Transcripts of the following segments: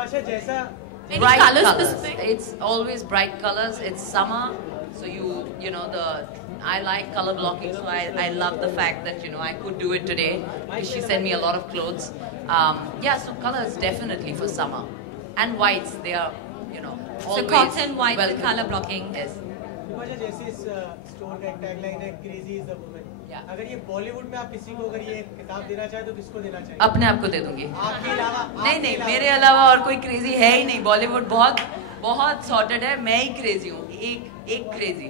Bright colors. It's always bright colors. It's summer, so you know I like color blocking, so I love the fact that I could do it today. She sent me a lot of clothes. Yeah, so colors definitely for summer, and whites, they are so always cotton, white, welcome. color blocking. Yes. जैसे इस store का एक tagline है, crazy is the woman. अगर ये बॉलीवुड में आप किसी को अगर ये किताब देना चाहे तो किसको देना चाहिए? अपने आप को दे दूंगी। आपके अलावा? नहीं, मेरे अलावा और कोई क्रेजी है ही नहीं। बॉलीवुड बहुत बहुत सॉर्टेड है, मैं ही क्रेजी हूँ, एक crazy.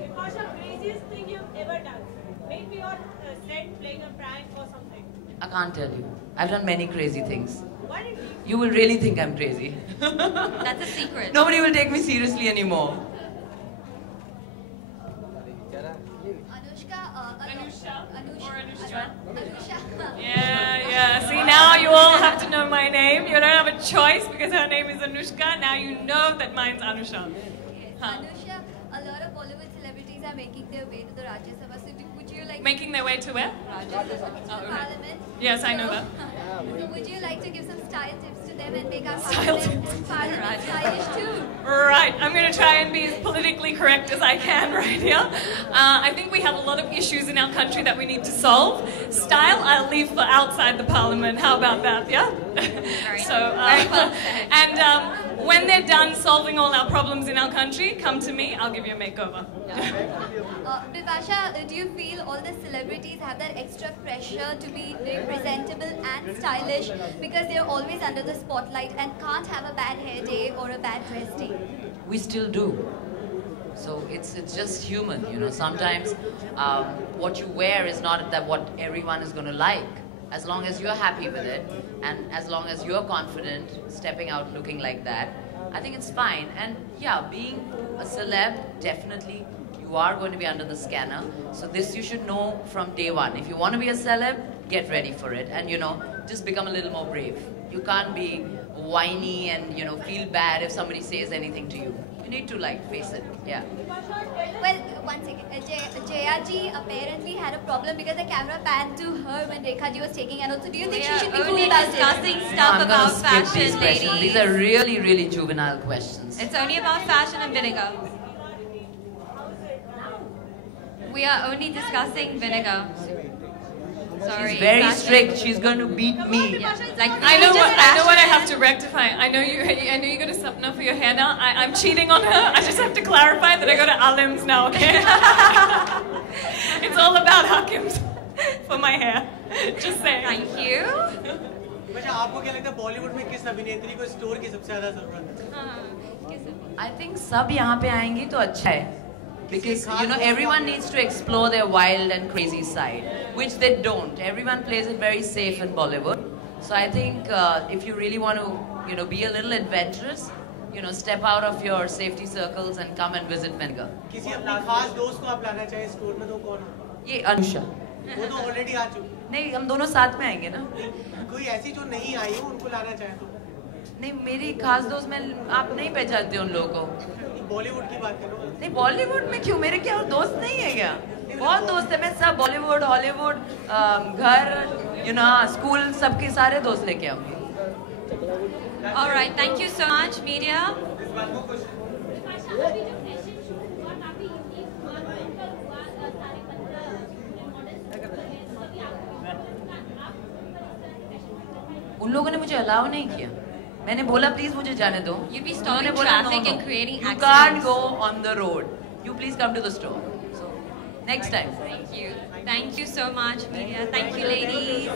I can't tell you. I've done many crazy things. You will really think I'm crazy. That's a secret. Nobody will take me seriously anymore. Anusha. Yeah. See, now you all have to know my name. You don't have a choice because her name is Anushka. Now you know that mine's Anusha. Anusha, a lot of Bollywood celebrities are making their way to the Rajya Sabha. So would you like Making their way to where? Parliament? Yes, I know that. So would you like to give some style tips to them and make our Style Parliament stylish too? Right, I'm going to try and be as politically correct as I can right here. I think we have a lot of issues in our country that we need to solve. Style, I'll leave for outside the parliament. How about that, yeah? Very well said. And when they're done solving all our problems in our country, come to me, I'll give you a makeover. Bipasha, do you feel all the celebrities have that extra pressure to be very presentable and stylish because they're always under the spotlight and can't have a bad hair day or a bad dress day? We still do. So it's just human, Sometimes what you wear is not that what everyone is going to like. As long as you're happy with it, and as long as you're confident stepping out looking like that, I think it's fine. And yeah, being a celeb, definitely you are going to be under the scanner. So this you should know from day one. If you want to be a celeb, get ready for it, and just become a little more brave. You can't be whiny and feel bad if somebody says anything to you. You need to face it. Yeah. Well, one second. Jaya ji apparently had a problem because the camera panned to her when Rekha ji was taking an oath. So do you think she should be cool about it? Discussing No, stuff I'm about gonna skip fashion, these questions. ladies. These are really, really juvenile questions. It's only about fashion and vinegar. We are only discussing vinegar. Sorry. She's very fashion. strict. She's going to beat me. Like I know what I fashion. have to rectify. I know you got a sapna for your hair now. I'm cheating on her. I just have to clarify that I go to Alim's now, okay? It's all about Hakims for my hair. Just saying. Thank you. अच्छा, आपको क्या लगता है बॉलीवुड में किस अभिनेत्री को store की सबसे ज्यादा जरूरत है? I think सब यहाँ पे आएंगी तो अच्छा है. Because everyone needs to explore their wild and crazy side, which they don't. Everyone plays it very safe in Bollywood. So I think if you really want to be a little adventurous, step out of your safety circles and come and visit Vinegar. किसी अपने खास दोस्त को आप लाना चाहे store में तो कौन होगा? ये अनुषा. वो तो ऑलरेडी आ चुकी। नहीं, हम दोनों साथ में आएंगे ना. कोई ऐसी जो नहीं आई हो उनको लाना चाहे तो? नहीं, मेरी खास दोस्त में आप नहीं पहचानते उन लोगों को. बॉलीवुड की बात करो। नहीं, बॉलीवुड में क्यों? मेरे क्या और दोस्त नहीं है क्या? बहुत दोस्त है. मैं सब बॉलीवुड, हॉलीवुड, घर, स्कूल, सबके सारे दोस्त लेके आऊंगी. All right. Thank you so much, media. उन लोगों ने मुझे अलाउ नहीं किया. मैंने बोला प्लीज मुझे जाने दो. You'd be उन्होंने stopping बोला, traffic "No, and creating you accidents." can't go on the road. You please come to the store." So next time. Thank you. Thank you so much, media. Thank you, ladies.